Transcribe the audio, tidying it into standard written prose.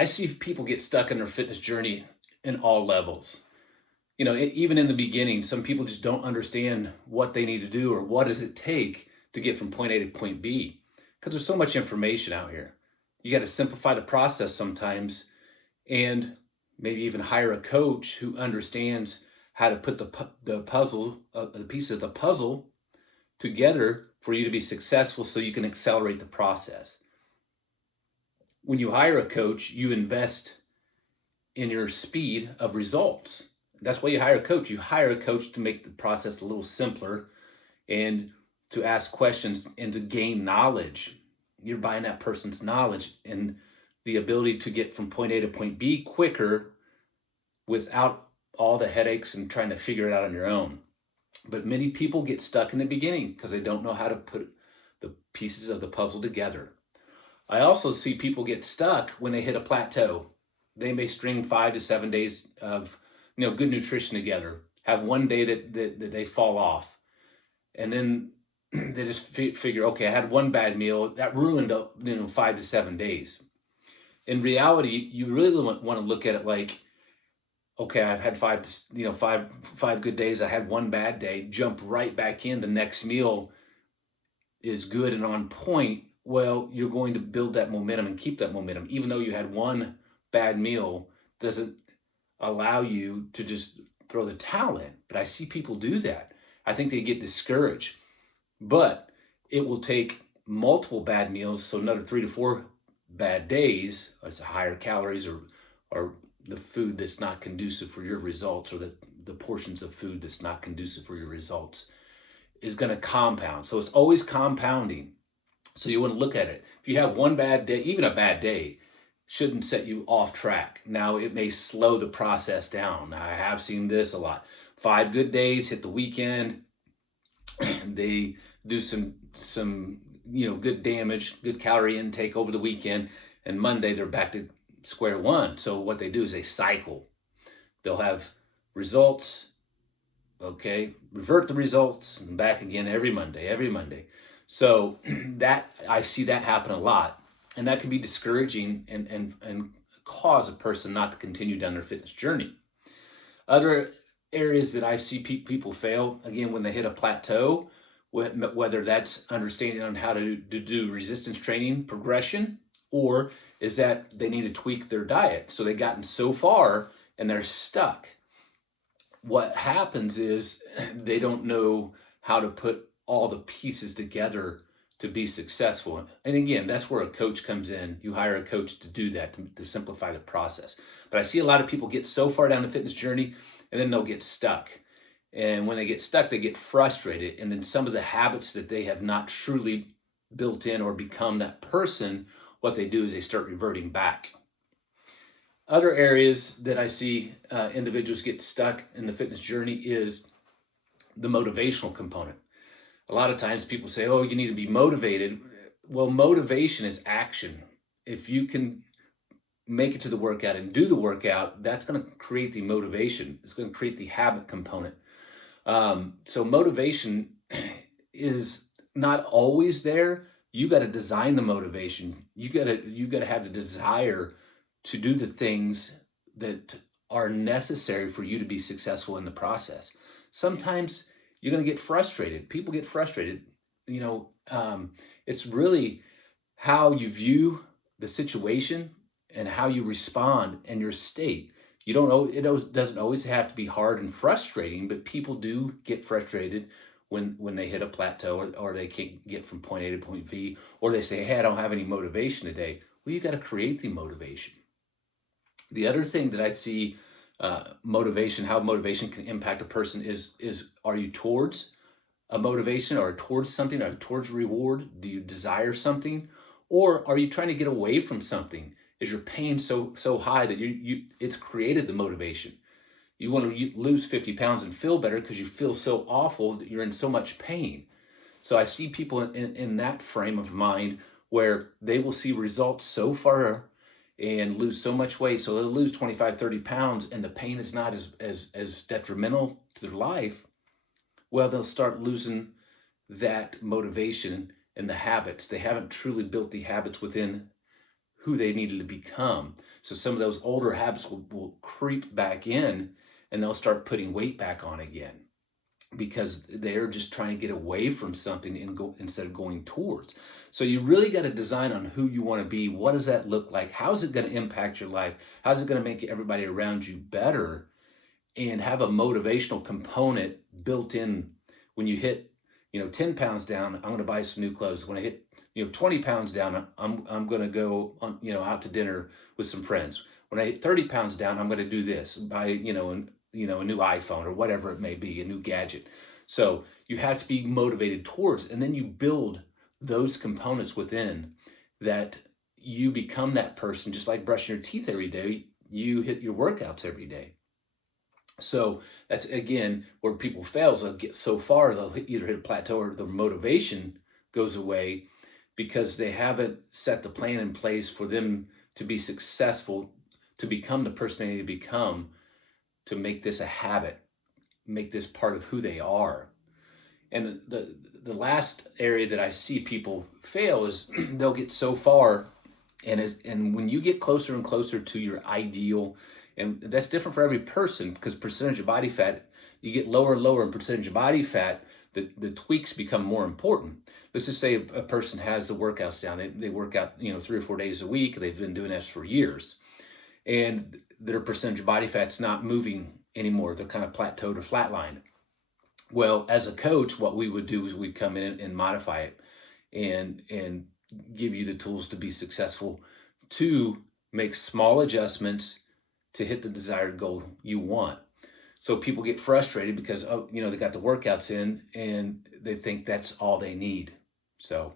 I see people get stuck in their fitness journey in all levels. Even in the beginning, some people just don't understand what they need to do or what does it take to get from point A to point B because there's so much information out here. You got to simplify the process sometimes and maybe even hire a coach who understands how to put the pieces of the puzzle together for you to be successful so you can accelerate the process. When you hire a coach, you invest in your speed of results. That's why you hire a coach. You hire a coach to make the process a little simpler and to ask questions and to gain knowledge. You're buying that person's knowledge and the ability to get from point A to point B quicker without all the headaches and trying to figure it out on your own. But many people get stuck in the beginning because they don't know how to put the pieces of the puzzle together. I also see people get stuck when they hit a plateau. They may string 5 to 7 days of good nutrition together, have one day that they fall off, and then they just figure, okay, I had one bad meal that ruined 5 to 7 days. In reality, you really want to look at it like, okay, I've had five good days. I had one bad day. Jump right back in. The next meal is good and on point. Well, you're going to build that momentum and keep that momentum, even though you had one bad meal. Doesn't allow you to just throw the towel in. But I see people do that. I think they get discouraged. But it will take multiple bad meals, so another 3 to 4 bad days, it's higher calories or the food that's not conducive for your results, or the portions of food that's not conducive for your results is going to compound. So it's always compounding. So you want to look at it. If you have one bad day, even a bad day, shouldn't set you off track. Now, it may slow the process down. I have seen this a lot. 5 good days, hit the weekend, they do some good damage, good calorie intake over the weekend, and Monday they're back to square one. So what they do is they cycle. They'll have results, okay, revert the results, and back again every Monday. So that I see that happen a lot, and that can be discouraging and cause a person not to continue down their fitness journey. Other areas that I see people fail, again, when they hit a plateau, whether that's understanding on how to do resistance training progression, or is that they need to tweak their diet. So they've gotten so far and they're stuck. What happens is they don't know how to put all the pieces together to be successful. And again, that's where a coach comes in. You hire a coach to do that, to simplify the process. But I see a lot of people get so far down the fitness journey and then they'll get stuck. And when they get stuck, they get frustrated. And then some of the habits that they have not truly built in or become that person, what they do is they start reverting back. Other areas that I see individuals get stuck in the fitness journey is the motivational component. A lot of times people say, oh, you need to be motivated. Well, motivation is action. If you can make it to the workout and do the workout, that's going to create the motivation. It's going to create the habit component. So motivation is not always there. You got to design the motivation. You got to have the desire to do the things that are necessary for you to be successful in the process. Sometimes you're going to get frustrated. People get frustrated. It's really how you view the situation and how you respond and your state. You don't know, doesn't always have to be hard and frustrating, but people do get frustrated when they hit a plateau, or they can't get from point A to point B, or they say, hey, I don't have any motivation today. Well, you got to create the motivation. The other thing that I see how motivation can impact a person is are you towards a motivation, or towards something, or towards reward? Do you desire something, or are you trying to get away from something? Is your pain so high that it's created the motivation? You want to lose 50 pounds and feel better because you feel so awful that you're in so much pain. So I see people in that frame of mind where they will see results so far and lose so much weight. So they'll lose 25, 30 pounds and the pain is not as detrimental to their life. Well, they'll start losing that motivation and the habits. They haven't truly built the habits within who they needed to become. So some of those older habits will creep back in, and they'll start putting weight back on again because they're just trying to get away from something and go instead of going towards. So you really got to design on who you want to be. What does that look like? How is it going to impact your life? How's it going to make everybody around you better? And have a motivational component built in. When you hit 10 pounds down, I'm going to buy some new clothes. When I hit 20 pounds down, I'm going to go on, out to dinner with some friends. When I hit 30 pounds down, I'm going to do this, buy a new iPhone or whatever it may be, a new gadget. So you have to be motivated towards, and then you build those components within that. You become that person, just like brushing your teeth every day. You hit your workouts every day. So that's again where people fail. They'll get so far, they'll either hit a plateau or the motivation goes away because they haven't set the plan in place for them to be successful, to become the person they need to become, to make this a habit, make this part of who they are. And the last area that I see people fail is they'll get so far, and when you get closer and closer to your ideal, and that's different for every person because percentage of body fat, you get lower and lower in percentage of body fat, the tweaks become more important. Let's just say a person has the workouts down. They work out 3 or 4 days a week. They've been doing this for years, and their percentage of body fat's not moving anymore. They're kind of plateaued or flatlined. Well, as a coach, what we would do is we'd come in and modify it and give you the tools to be successful, to make small adjustments to hit the desired goal you want. So people get frustrated because they got the workouts in and they think that's all they need. So